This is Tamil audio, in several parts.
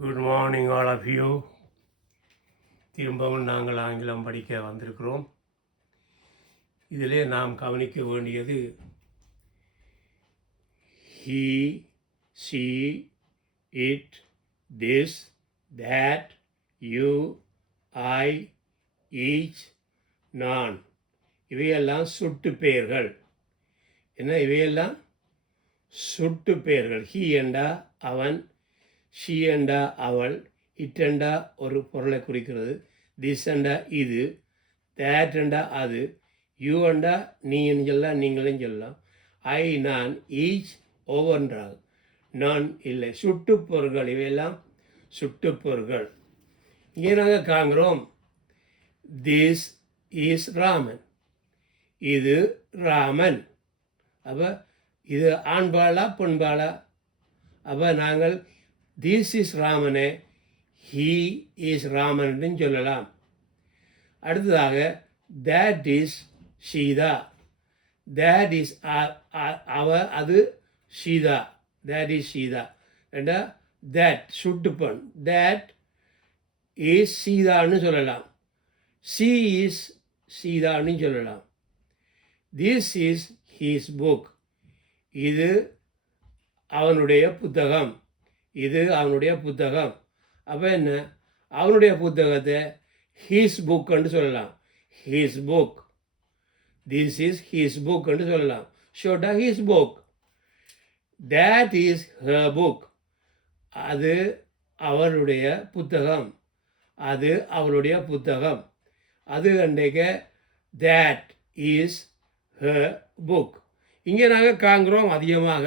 Good morning all of you. திரும்பவும் நாங்கள் ஆங்கிலம் படிக்க வந்திருக்கிறோம். இதிலே நாம் கவனிக்க வேண்டியது he, she, it, this, that, you, I, each, நான். இவையெல்லாம் சுட்டு பெயர்கள். என்ன இவையெல்லாம் சுட்டு பெயர்கள். ஹீ என்றா அவன், ஷீ என்றா அவள், இட் என்றா ஒரு பொருளை குறிக்கிறது, திஸ் என்றா இது, தேட் என்றா அது, யூ என்றா நீன்னு சொல்லலாம், நீங்களும் சொல்லலாம், ஐ நான், ஈச் ஒவ்வொன்றாக, நான் இல்லை. சுட்டுப்பொருள்கள் இவையெல்லாம் சுட்டுப்பொருள்கள். இங்கே நாங்கள் காண்கிறோம் திஸ் இஸ் ராமன், இது ராமன். அப்போ இது ஆண்பாளா பெண்பாளா? அப்போ நாங்கள் திஸ் இஸ் ராமனே ஹீ இஸ் ராமன் சொல்லலாம். அடுத்ததாக that is Sita, that is அவ, அது சீதா, தேட் இஸ் சீதா என்றா தேட் சுட்டுப்பண், தேட் இஸ் சீதான்னு சொல்லலாம். சி இஸ் சீதான்னு சொல்லலாம். திஸ் இஸ் ஹீஸ் புக், இது அவனுடைய புத்தகம், இது அவனுடைய புத்தகம். அப்போ என்ன, அவனுடைய புத்தகத்தை ஹீஸ் புக்ன்னு சொல்லலாம். His book, this is his புக்ன்னு சொல்லலாம். ஷோட்டா his book. That is her book, அது அவளுடைய புத்தகம், அது அவளுடைய புத்தகம். அது அன்றைக்கு தேட் இஸ் ஹர் புக். இங்கே நாங்கள் காண்கிறோம் அதிகமாக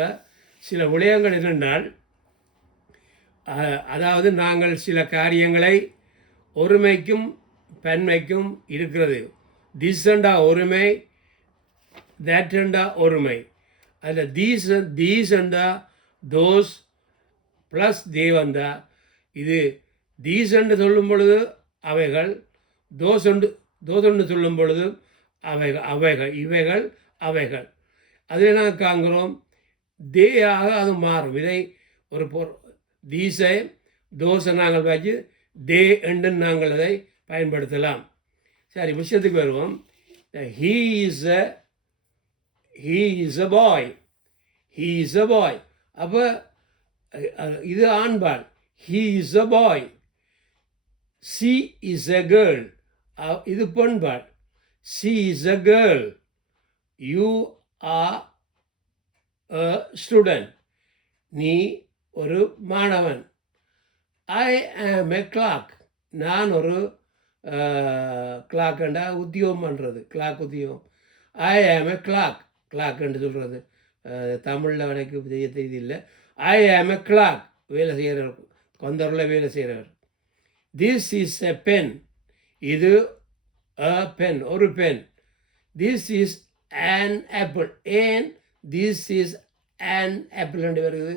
சில விடயங்கள் என்னென்றால், அதாவது நாங்கள் சில காரியங்களை ஒருமைக்கும் பன்மைக்கும் இருக்கிறது. திஸ் அண்டா ஒருமை, தேட் அண்டா ஒருமை. அதில் தீஸ் அண்டா தோஸ் ப்ளஸ் தேவந்தா. இது தீஸ் என்று சொல்லும் பொழுது அவைகள், தோசொன்று சொல்லும் பொழுது அவைகள், இவைகள் அவைகள். அதில் நாங்கள் காண்கிறோம் தேயாக அது மாறும். இதை ஒரு தீசை தோசை நாங்கள் வச்சு தே என்று நாங்கள் அதை பயன்படுத்தலாம். சரி, விஷயத்துக்கு வருவோம். He is a boy, he is a boy. அப்போ இது ஆண்பால், he is a boy. She is a girl, இது பெண்பால், she is a girl. You are a student, நீ ஒரு மாணவன். ஐ ஆம் எ கிளாக், நான் ஒரு கிளாக்குண்டா உத்தியோகம் பண்ணுறது, கிளாக் உத்தியோகம். ஐ ஆம் எ கிளாக், கிளாக்குன்னு சொல்கிறது தமிழில் வரைக்கும் செய்ய இல்லை. ஐ ஆம் எ கிளாக், வேலை செய்கிறவர், கொந்தரில் வேலை செய்கிறவர். திஸ் இஸ் எ பென், இது அ பென், ஒரு pen. This is an apple, ஏன் திஸ் இஸ் an apple என்று வருது.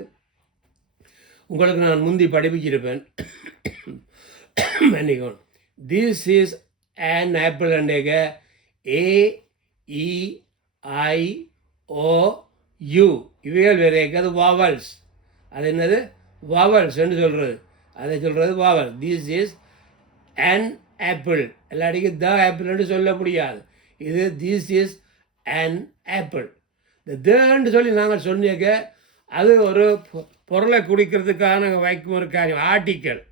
உங்களுக்கு நான் முந்தி படிப்பிச்சிருப்பேன். மன்னிக்கணும். திஸ் இஸ் an apple அண்டேக AEIOU இவைகள் வேறு அது வாவல்ஸ். அது என்னது வாவல்ஸ் என்று சொல்கிறது, அதை சொல்கிறது vowel. This is an apple, எல்லாடிக்கும் த ஆப்பிள் என்று சொல்ல முடியாது. இது திஸ் இஸ் an apple. இந்த தேன்னு சொல்லி நாங்கள் சொன்னீங்க, அது ஒரு பொருளை குடிக்கிறதுக்காக நாங்கள் வைக்கும் ஒரு காரியம். ஆர்டிக்கல்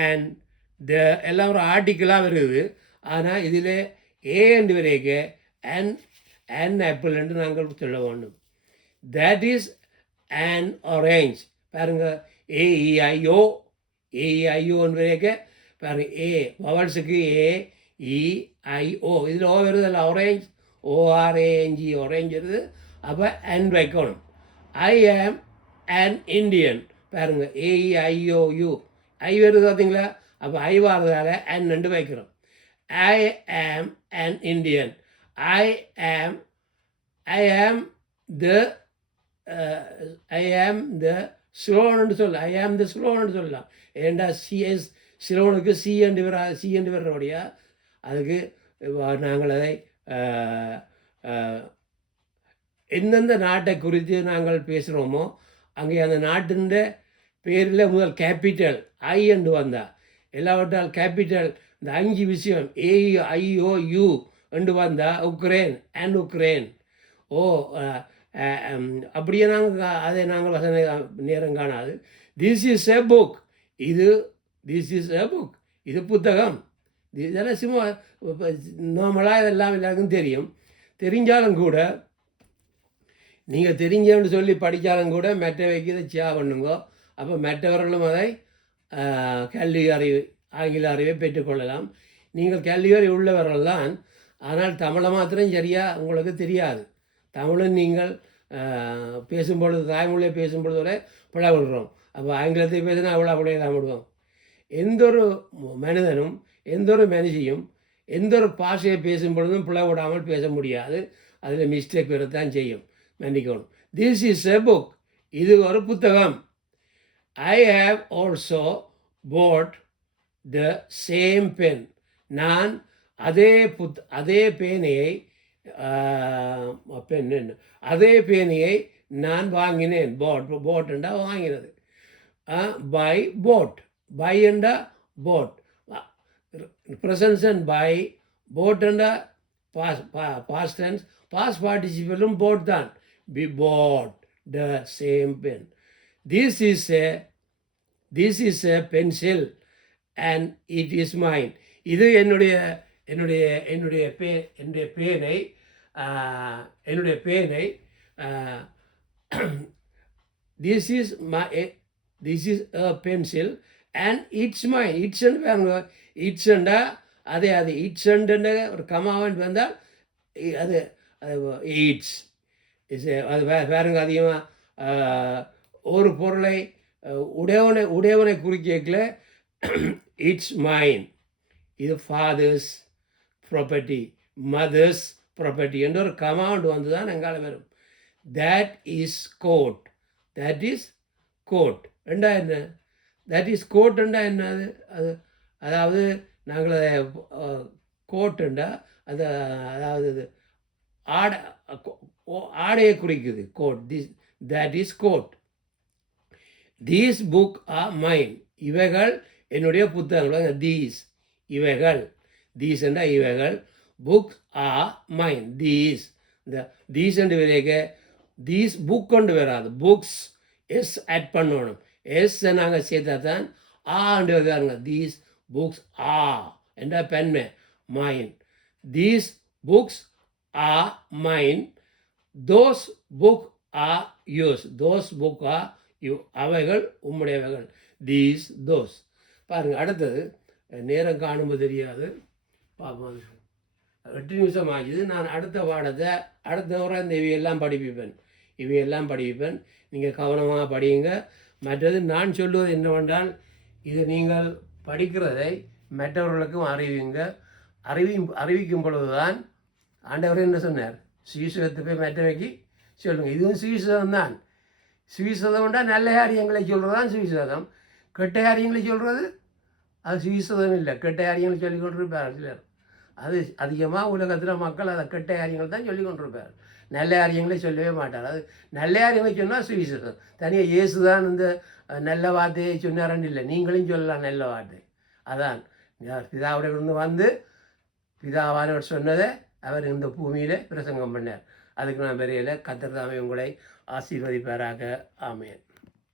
அண்ட் த எல்லாம் ஒரு ஆர்டிக்கலாக வருது. ஆனால் இதில் ஏ என்று வரைக்க அன் ஆப்பிள் என்று நாங்கள் சொல்ல வேண்டும். That is an orange. பாருங்கள், AEIO, AEIOன்னு வரைக்க பாருங்கள். ஏ வவல்ஸுக்கு AEIO, இதில் ஓ வருது இல்லை, ஆரேஞ்ச், ORANG, ஆரேஞ்ச் வருது. அப்போ அன் வைக்கணும். ஐ ஆம் அன் இண்டியன், பாருங்கள் AEIOU, ஐ வருது பார்த்தீங்களா? அப்போ ஐ வாரதால அன் ரெண்டு வைக்கிறோம். ஐ ஆம் அன் இண்டியன். ஐ ஆம் த ஸ்லோன்னு சொல்ல, ஐ ஆம் த ஸ்லோன்னு சொல்லலாம். ஏண்டா சிஎஸ் சிலோனுக்கு சி என்று வர்றபடியா அதுக்கு நாங்கள் அதை எந்தெந்த நாட்டை குறித்து நாங்கள் பேசுகிறோமோ அங்கே அந்த நாட்டின் பேரில் முதல் கேபிட்டல் ஐ என்று வந்தா எல்லாவற்றால் கேபிட்டல் இந்த 5 விஷயம் AIOU என்று வந்தா உக்ரைன் அண்ட் உக்ரைன். ஓ அப்படியே நாங்கள் அதை நாங்கள் வசன நேரம் காணாது. திஸ் இஸ் எ புக், இது திஸ் இஸ் எ புக், இது புத்தகம். இதெல்லாம் சும்மா நார்மலாக இதெல்லாம் எல்லாருக்கும் தெரியும். தெரிஞ்சாலும் கூட நீங்கள் தெரிஞ்சேன்னு சொல்லி படித்தாலும் கூட மற்றவைக்கு இதை பண்ணுங்கோ. அப்போ மற்றவர்களும் அதை கல்வி அறிவு ஆங்கில அறிவை பெற்றுக்கொள்ளலாம். நீங்கள் கல்வி அறிவு உள்ளவர்கள் தான், ஆனால் தமிழை மாத்திரம் சரியாக உங்களுக்கு தெரியாது. தமிழும் நீங்கள் பேசும்பொழுது தாய்மொழியை பேசும்பொழுது வரை பிழை விடுறோம். அப்போ ஆங்கிலத்தை பேசினா அவ்வளோ அப்படியே தான் விடுவோம். எந்த ஒரு மனிதனும் எந்த ஒரு மனுஷியும் எந்த ஒரு பாஷையை பேசும் பொழுதும் பிழை விடாமல் பேச முடியாது. அதில் மிஸ்டேக் வரத்தான் செய்யும், மன்னிக்கணும். திஸ் இஸ் எ புக், இது ஒரு புத்தகம். I have also bought the same pen, நான் அதே பேனையை அதே பேனையை நான் வாங்கினேன். போட்டுண்டா வாங்கினது. பை போட், பை என்றா போட், ப்ரெசன்ஸ் அண்ட் பை, போட்டுண்டா பாஸ்ட் டென்ஸ், பாஸ்ட் பார்ட்டிசிபிளும் போட் தான். Be bought the same pen. This is a pencil and it is mine, இது என்னுடைய பேனை. This is a pencil and it's mine. இட்ஸ்ண்டா அதே இட்ஸ்ன்ற ஒரு கமாவன் வந்தால் அது இட்ஸ் அது வேறுங்க. அதிகமாக ஒரு பொருளை உடையவனை குறிக்கல இட்ஸ் மைன். இது ஃபாதர்ஸ் ப்ராப்பர்ட்டி, மதர்ஸ் ப்ராப்பர்ட்டி என்ற ஒரு கமாண்ட் வந்து தான் எங்கால வரும். That is coat, that is coat ரெண்டா என்ன, தட் இஸ் கோட்டுண்டா என்ன அது அதாவது நாங்கள் கோட்டுண்டா அது அதாவது ஆடையை குறிக்குது coat. That is coat. These book are mine, இவைகள் என்னுடைய புத்தகங்கள். இவைகள் என்றா இவைகள். Books are mine. தீஸ் என்று வரைக்க தீஸ் புக் கொண்டு வராது, புக்ஸ் எஸ் ஆட் பண்ணணும். எஸ் நாங்கள் சேர்த்தா தான் ஆண்டு வருவாருங்க. தீஸ் புக்ஸ் ஆ என்ற பெண்மை mine. These books are mine. Those book are yours, those book are you, அவைகள் உம்முடையவைகள். These those. பாருங்கள், அடுத்தது நேரம் காணும்போது தெரியாது, பார்ப்போம். 8 நிமிஷம் ஆகுது. நான் அடுத்த பாடத்தை அடுத்த முறை இந்த இவையெல்லாம் படிப்பேன். நீங்கள் கவனமாக படியுங்க. மற்றது நான் சொல்லுவது என்னவென்றால், இது நீங்கள் படிக்கிறதை மற்றவர்களுக்கும் அறிவிக்கும் பொழுதுதான் ஆண்டவர் என்ன சொன்னார், சுவிசேஷத்தை போய் மற்றவைக்கு சொல்லுங்கள். இதுவும் சுவிசேஷம் தான். சுவிசேஷம்னா நல்ல காரியங்களை சொல்கிறது தான் சுவிசேஷம். கெட்ட காரியங்களை சொல்கிறது அது சுவிசேஷம் இல்லை. கெட்ட காரியங்களை சொல்லி கொண்டிருப்பார் சிலர். அது அதிகமாக உலகத்தில் மக்கள் அதை கெட்ட காரியங்கள் தான் சொல்லி கொண்டிருப்பார். நல்ல காரியங்களை சொல்லவே மாட்டார். அது நல்ல காரியங்களை சொன்னால் சுவிசேஷம். தனியாக இயேசு தான் இந்த நல்ல வார்த்தையை சொன்னாரன்னு இல்லை, நீங்களும் சொல்லலாம் நல்ல வார்த்தை. அதான் பிதாவிடமிருந்து வந்து பிதாவானவர் சொன்னதை அவர் இந்த பூமியில் பிரசங்கம் பண்ணார். அதுக்கு நான் பெரியல கர்த்தர் தாமே உங்களை ஆசீர்வதிப்பாராக. ஆமென்.